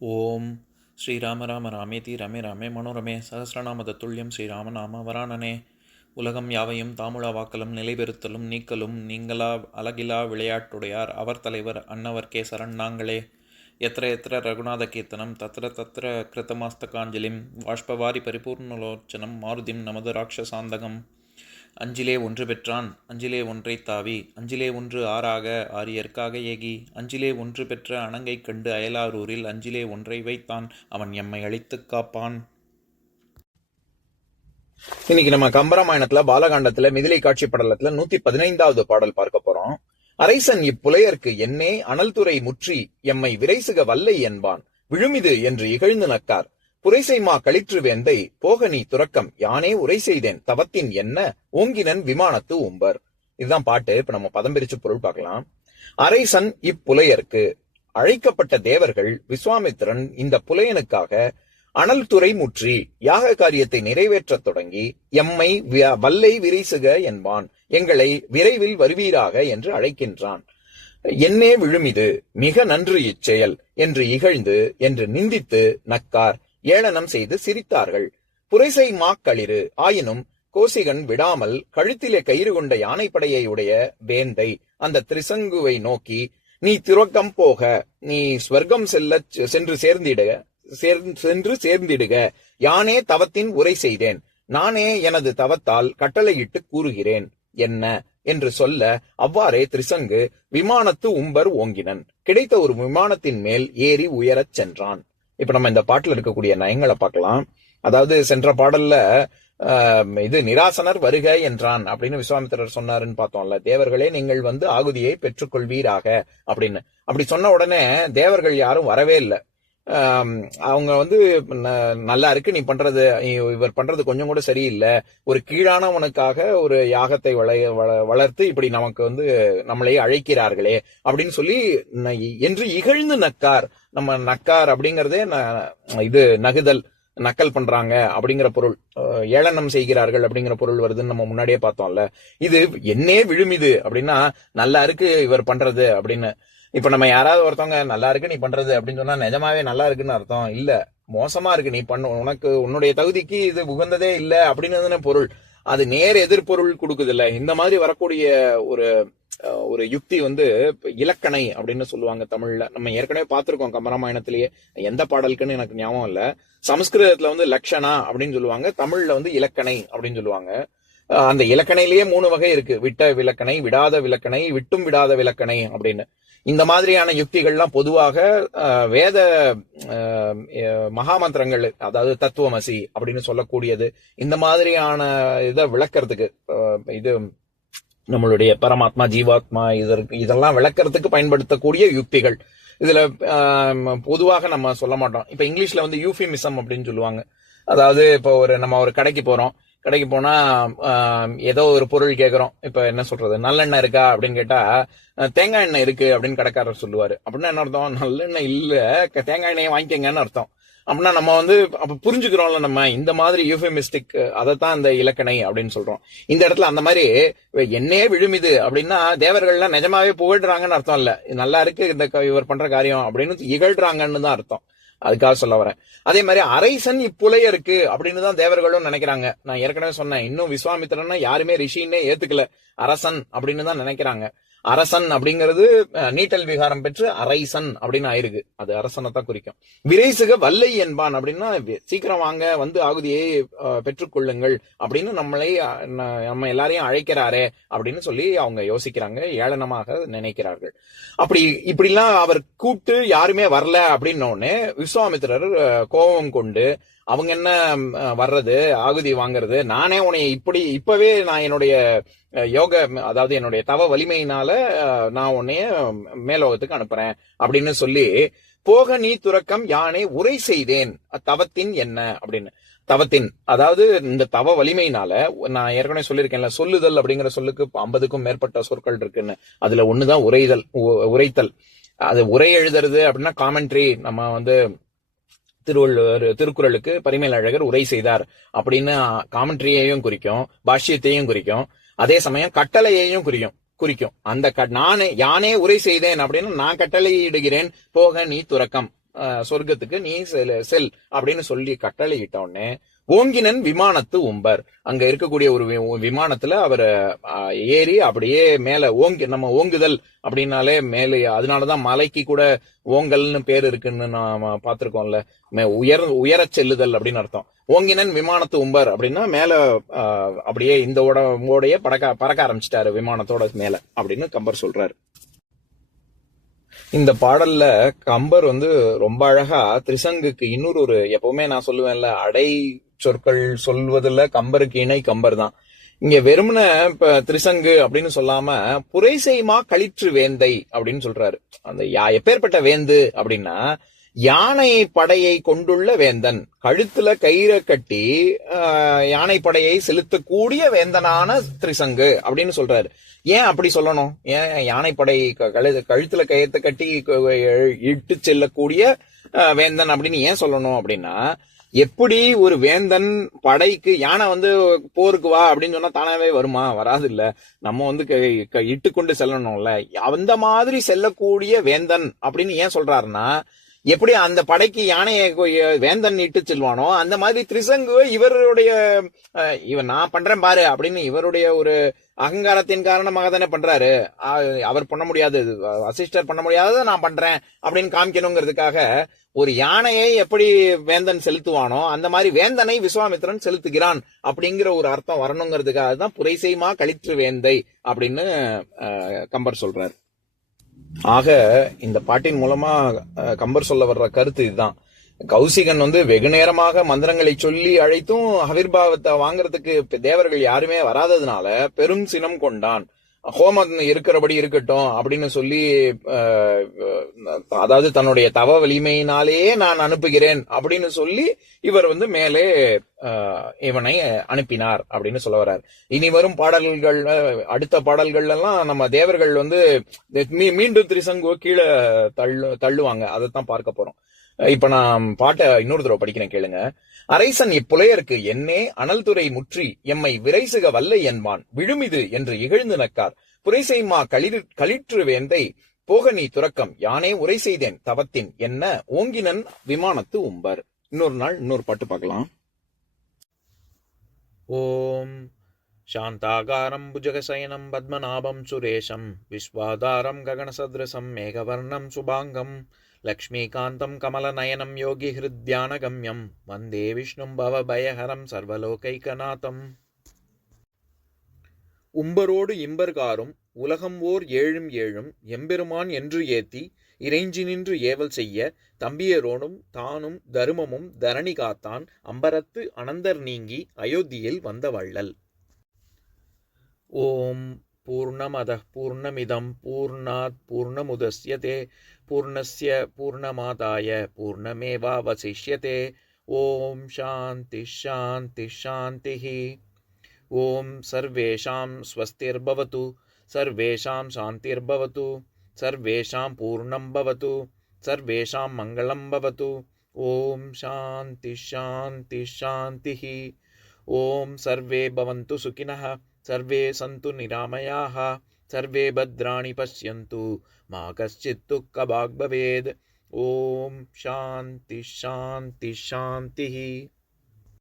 ஓம் ஸ்ரீராம ராம ராமேதி ரமே ராமே மனோரமே சகசிரநாம தத்துல்யம் ஸ்ரீராம நாம வராணனே. உலகம் யாவையும் தாமுழா வாக்கலும் நிலைபெறுத்தலும் நீக்கலும் நீங்களா அழகிலா விளையாட்டுடையார் அவர் தலைவர் அன்னவர் சரண் நாங்களே. எத்திர எத்திர ரகுநாத கீர்த்தனம் தத்திர தத்திர கிருத்தமாஸ்தகாஞ்சலிம் வாஷ்பவாரி பரிபூர்ணலோச்சனம் மாருதிம் நமது ராட்சசாந்தகம். அஞ்சிலே ஒன்று பெற்றான் அஞ்சிலே ஒன்றை தாவி அஞ்சிலே ஒன்று ஆறாக ஆரியர்க்காக ஏகி அஞ்சிலே ஒன்று பெற்ற அணங்கை கண்டு அயலாரூரில் அஞ்சிலே ஒன்றை வைத்தான் அவன் எம்மை அழித்துக் காப்பான். இன்னைக்கு நம்ம கம்பராமாயணத்துல பாலகாண்டத்துல மிதிலை காட்சி படலத்துல 115வது பாடல் பார்க்க போறோம். அரைசன் இப்புலையர்க்கு என்னே அனல்துறை முற்றி எம்மை விரைசுக வல்லை என்பான் விழுமிது என்று இகழ்ந்து நக்கார். புரைசைமா களிற்று வேந்தை போகனி துறக்கம் யானே உரை செய்தேன் தவத்தின் என்ன ஓங்கினன் விமானத்து உம்பர். இதுதான் பாட்டு. இப்ப நம்ம பதம் பிரிச்சு பொருள் பார்க்கலாம். அரைசன் இப்புலையர்க்கு அழைக்கப்பட்ட தேவர்கள் விஸ்வாமித்திரன் இந்த புலையனுக்காக அனல் துறை முற்றி யாக காரியத்தை நிறைவேற்றத் தொடங்கி எம்மை வல்லை விரைசுக என்பான் எங்களை விரைவில் வருவீராக என்று அழைக்கின்றான். என்னே விழுமிது மிக நன்று இச்செயல் என்று இகழ்ந்து என்று நிந்தித்து நக்கார் ஏளனம் செய்து சிரித்தார்கள். புரைசை மாக்களிறு ஆயினும் கோசிகன் விடாமல் கழுத்திலே கயிறு கொண்ட யானைப்படையை உடைய வேந்தை அந்த திரிசங்குவை நோக்கி, நீ துறக்கம் போக, நீ ஸ்வர்க்கம் சென்று சேர்ந்திடுக, யானே தவத்தின் உரை செய்தேன், நானே எனது தவத்தால் கட்டளையிட்டு கூறுகிறேன் என்ன என்று சொல்ல, அவ்வாறே திரிசங்கு விமானத்து உம்பர் ஓங்கினன் கிடைத்த ஒரு விமானத்தின் மேல் ஏறி உயரச் சென்றான். இப்ப நம்ம இந்த பாட்டுல இருக்கக்கூடிய நயங்களை பார்க்கலாம். அதாவது சென்ற பாடல்ல இது நிராசனர் வருக என்றான் அப்படின்னு விஸ்வாமித்திரர் சொன்னாருன்னு பார்த்தோம்ல. தேவர்களே நீங்கள் ஆகுதியை பெற்றுக்கொள்வீராக அப்படின்னு. அப்படி சொன்ன உடனே தேவர்கள் யாரும் வரவே இல்லை. அவங்க நல்லா இருக்கு நீ பண்றது, இவர் பண்றது கொஞ்சம் கூட சரியில்லை, ஒரு கீழானவனுக்காக ஒரு யாகத்தை வளர்த்து இப்படி நமக்கு நம்மளை அழைக்கிறார்களே அப்படின்னு சொல்லி என்று இகழ்ந்து நக்கார். நம்ம நக்கார் அப்படிங்கறதே இது நகுதல், நக்கல் பண்றாங்க அப்படிங்கிற பொருள், ஏளனம் செய்கிறார்கள் அப்படிங்கிற பொருள் வருதுன்னு நம்ம முன்னாடியே பார்த்தோம்ல. இது என்னே விழுமிது அப்படின்னா நல்லா இருக்கு இவர் பண்றது அப்படின்னு. இப்ப நம்ம யாராவது ஒருத்தவங்க நல்லா இருக்கு நீ பண்றது அப்படின்னு சொன்னா நிஜமாவே நல்லா இருக்குன்னு அர்த்தம் இல்ல, மோசமா இருக்கு நீ உனக்கு உன்னுடைய தகுதிக்கு இது உகந்ததே இல்ல அப்படின்னு பொருள். அது நேர் எதிர்பொருள் கொடுக்குது இல்ல. இந்த மாதிரி வரக்கூடிய ஒரு யுக்தி இலக்கணை அப்படின்னு சொல்லுவாங்க தமிழ்ல. நம்ம ஏற்கனவே பார்த்திருக்கோம் கம்பராமாயணத்திலேயே. எந்த பாடலுக்குன்னு எனக்கு ஞாபகம் இல்ல. சமஸ்கிருதத்துல லக்ஷணா அப்படின்னு சொல்லுவாங்க, தமிழ்ல இலக்கணை அப்படின்னு சொல்லுவாங்க. அந்த இலக்கணையிலேயே 3 வகை இருக்கு. விட்ட விலக்கணை, விடாத விலக்கணை, விட்டும் விடாத விலக்கணை அப்படின்னு. இந்த மாதிரியான யுக்திகள்லாம் பொதுவாக வேத மகாமந்திரங்கள், அதாவது தத்துவமசி அப்படின்னு சொல்லக்கூடியது, இந்த மாதிரியான இதை விளக்கறதுக்கு, இது நம்மளுடைய பரமாத்மா ஜீவாத்மா இதெல்லாம் விளக்கறதுக்கு பயன்படுத்தக்கூடிய யுக்திகள். இதுல பொதுவாக நம்ம சொல்ல மாட்டோம். இப்ப இங்கிலீஷ்ல யூஃபிமிசம் அப்படின்னு சொல்லுவாங்க. அதாவது இப்போ நம்ம ஒரு கடைக்கு போறோம், கடைக்கு போனா ஏதோ ஒரு பொருள் கேட்கறோம். இப்ப என்ன சொல்றது, நல்லெண்ணெய் இருக்கா அப்படின்னு கேட்டா தேங்காய் எண்ணெய் இருக்கு அப்படின்னு கடைக்காரர் சொல்லுவாரு. அப்படின்னா என்ன அர்த்தம், நல்லெண்ணெய் இல்ல தேங்காய் எண்ணெயை வாங்கிக்கங்கன்னு அர்த்தம். அப்படின்னா நம்ம அப்ப புரிஞ்சுக்கிறோம்ல, நம்ம இந்த மாதிரி யூஃபெமிஸ்டிக், அதைத்தான் இந்த இலக்கணை அப்படின்னு சொல்றோம். இந்த இடத்துல அந்த மாதிரி என்னே விழுமிது அப்படின்னா தேவர்கள்லாம் நிஜமாவே புகழ்றாங்கன்னு அர்த்தம் இல்ல, நல்லா இருக்கு இவர் பண்ற காரியம் அப்படின்னு இகழ்றாங்கன்னு தான் அர்த்தம். அதுக்காக சொல்ல வரேன். அதே மாதிரி அரைசன் இப்புலையருக்கு அப்படின்னு தான் தேவர்களும் நினைக்கிறாங்க. நான் ஏற்கனவே சொன்னேன், இன்னும் விஸ்வாமித்திரன்னா யாருமே ரிஷின்னே ஏத்துக்கல, அரசன் அப்படின்னு தான் நினைக்கிறாங்க. அரசன் அப்படிங்கிறது நீட்டல் விகாரம் பெற்று அரைசன் அப்படின்னு ஆயிருக்கு. அது அரசனை தான் குறிக்கும். விரைசுக வல்லை என்பான் அப்படின்னா சீக்கிரம் வாங்க ஆகுதியை பெற்றுக்கொள்ளுங்கள் அப்படின்னு நம்ம எல்லாரையும் அழைக்கிறாரே அப்படின்னு சொல்லி அவங்க யோசிக்கிறாங்க, ஏளனமாக நினைக்கிறார்கள். இப்படிலாம் அவர் கூப்பிட்டு யாருமே வரல அப்படின்னோடனே விஸ்வாமித்திரர் கோபம் கொண்டு, அவங்க என்ன வர்றது ஆகுதி வாங்கறது, நானே உன்னை இப்பவே நான் என்னுடைய யோக, அதாவது என்னுடைய தவ வலிமையினால நான் உன்னைய மேலோகத்துக்கு அனுப்புறேன் அப்படின்னு சொல்லி, போக நீ துறக்கம் யானே உரை செய்தேன் தவத்தின் என்ன அப்படின்னு. தவத்தின் அதாவது இந்த தவ வலிமையினால, நான் ஏற்கனவே சொல்லியிருக்கேன்ல, சொல்லுதல் அப்படிங்கிற சொல்லுக்கு 50க்கும் மேற்பட்ட சொற்கள் இருக்குன்னு. அதுல ஒண்ணுதான் உரைத்தல். அது உரை எழுதுறது அப்படின்னா காமெண்ட்ரி. நம்ம திருக்குறளுக்கு பரிமேல் அழகர் உரை செய்தார் அப்படின்னு காமெண்ட்ரியையும் குறிக்கும், பாஷ்யத்தையும் குறிக்கும், அதே சமயம் கட்டளையையும் குறிக்கும். அந்த யானே உரை செய்தேன் அப்படின்னு நான் கட்டளையிடுகிறேன், போக நீ துறக்கம் சொர்க்கத்துக்கு நீ செல் அப்படின்னு சொல்லி கட்டளையிட்ட உடனே ஓங்கினன் விமானத்து உம்பர், அங்க இருக்கக்கூடிய ஒரு விமானத்துல அவர் ஏறி அப்படியே மேல நம்ம ஓங்குதல் அப்படின்னாலே மேலே, அதனாலதான் மலைக்கு கூட ஓங்கல்னு பேர் இருக்குன்னு நாம பாத்திருக்கோம்ல, உயரச் செல்லுதல் அப்படின்னு அர்த்தம். ஓங்கினன் விமானத்து உம்பர் அப்படின்னா மேல அப்படியே இந்த ஓடைய பறக்க ஆரம்பிச்சிட்டாரு விமானத்தோட மேல அப்படின்னு கம்பர் சொல்றாரு. இந்த பாடல்ல கம்பர் ரொம்ப அழகா திரிசங்குக்கு இன்னொரு எப்பவுமே நான் சொல்லுவேன்ல, அடை சொற்கள் சொல்வதில் கம்பருக்கு இணை கம்பர் தான். இங்க வெறுமன இப்ப திரிசங்கு அப்படின்னு சொல்லாம புரைசெய்மா களிற்று வேந்தை அப்படின்னு சொல்றாரு. அந்த எப்பேற்பட்ட வேந்து அப்படின்னா யானை படையை கொண்டுள்ள வேந்தன், கழுத்துல கயிறை கட்டி யானை படையை செலுத்தக்கூடிய வேந்தனான திரிசங்கு அப்படின்னு சொல்றாரு. ஏன் அப்படி சொல்லணும்? ஏன் யானைப்படை கழுத்துல கயத்தை கட்டி இட்டு செல்லக்கூடிய வேந்தன் அப்படின்னு ஏன் சொல்லணும் அப்படின்னா, எப்படி ஒரு வேந்தன் படைக்கு யானை போருக்கு வா அப்படின்னு சொன்னா தானாவே வருமா? வராது இல்ல. நம்ம இட்டு கொண்டு செல்லணும்ல. அந்த மாதிரி செல்லக்கூடிய வேந்தன் அப்படின்னு ஏன் சொல்றாருன்னா, எப்படி அந்த படைக்கு யானையை வேந்தன் இட்டு செல்வானோ அந்த மாதிரி திரிசங்கு இவன் நான் பண்றேன் பாரு அப்படின்னு இவருடைய ஒரு அகங்காரத்தின் காரணமாக தானே பண்றாரு. அவர் பண்ண முடியாது, வசிஷ்டர் பண்ண முடியாததை நான் பண்றேன் அப்படின்னு காமிக்கணுங்கிறதுக்காக ஒரு யானையை எப்படி வேந்தன் செலுத்துவானோ அந்த மாதிரி வேந்தனை விஸ்வாமித்திரன் செலுத்துகிறான் அப்படிங்கிற ஒரு அர்த்தம் வரணுங்கிறதுக்காக தான் புரைசெய்மா களிற்று வேந்தை அப்படின்னு கம்பர் சொல்றாரு. ஆக இந்த பாட்டின் மூலமா கம்பர் சொல்ல வர்ற கருத்து இதுதான். கௌசிகன் வெகு நேரமாக மந்திரங்களை சொல்லி அழைத்தும் ஆவிர்பாவத்தை வாங்கறதுக்கு தேவர்கள் யாருமே வராததுனால பெரும் சினம் கொண்டான். ஹோமம் இருக்கிறபடி இருக்கட்டும் அப்படின்னு சொல்லி, அதாவது தன்னுடைய தவ வலிமையினாலேயே நான் அனுப்புகிறேன் அப்படின்னு சொல்லி இவர் மேலே இவனை அனுப்பினார் அப்படின்னு சொல்ல வர்றார். இனி வரும் பாடல்கள், அடுத்த பாடல்கள் எல்லாம் நம்ம தேவர்கள் மீண்டும் திரிசங்கு கீழே தள்ளுவாங்க. அதைத்தான் பார்க்க போறோம். இப்ப நான் பாட்டை இன்னொரு தடவை படிக்கிறேன், கேளுங்க. அரைசன் இப்புலையருக்கு என்னே அனல்துறை முற்றி எம்மை விரைசுக வல்லை என்பான் விழுமிது என்று இகழ்ந்து நக்கார் புரைசெய்மா களிற்று வேந்தை போக நீ துறக்கம் யானே உரை செய்தேன் தவத்தின் என்ன ஓங்கினன் விமானத்து உம்பர். இன்னொரு நாள் இன்னொரு பாட்டு பார்க்கலாம். ஓம் சாந்தாகாரம் புஜகசயனம் பத்மநாபம் சுரேஷம் விஸ்வாதாரம் ககனசத்ரசம் மேகவர்ணம் சுபாங்கம் லக்ஷ்மீகாந்தம் கமலநயனம் யோகி ஹிருத்யானகம்யம் வந்தே விஷ்ணும் பவபயஹரம் சர்வலோகைகநாதம். உம்பரோடு இம்பர்காரும் உலகம் ஓர் ஏழும் ஏழும் எம்பெருமான் என்று ஏத்தி இறைஞ்சி நின்று ஏவல் செய்ய தம்பியரோனும் தானும் தருமமும் தரணி காத்தான் அம்பரத்து அனந்தர் நீங்கி அயோத்தியில் வந்த வள்ளல். ஓம் பூர்ணமதః பூர்ணமிதம் பூர்ணாத் பூர்ணமுதஸ்யதே பூர்ணஸ்ய பூர்ணமாதாய பூர்ணமேவாவசிஷ்யதே. ஓம் சாந்தி சாந்தி சாந்திः. ஓம் சர்வேஷாம் ஸ்வஸ்திர்பவது சர்வேஷாம் சாந்திர்பவது சர்வேஷாம் பூர்ணம் பவது சர்வேஷாம் மங்களம் பவது. ஓம் சாந்தி சாந்தி சாந்திः. ஓம் சர்வே பவந்து சுகினः சர்வே சந்து நிராமயாः சர்வே பத்ராணி பஷ்யந்து மா கஷ்சித் துக்கபாக் பவேத். ஓம் சாந்தி சாந்தி சாந்திः.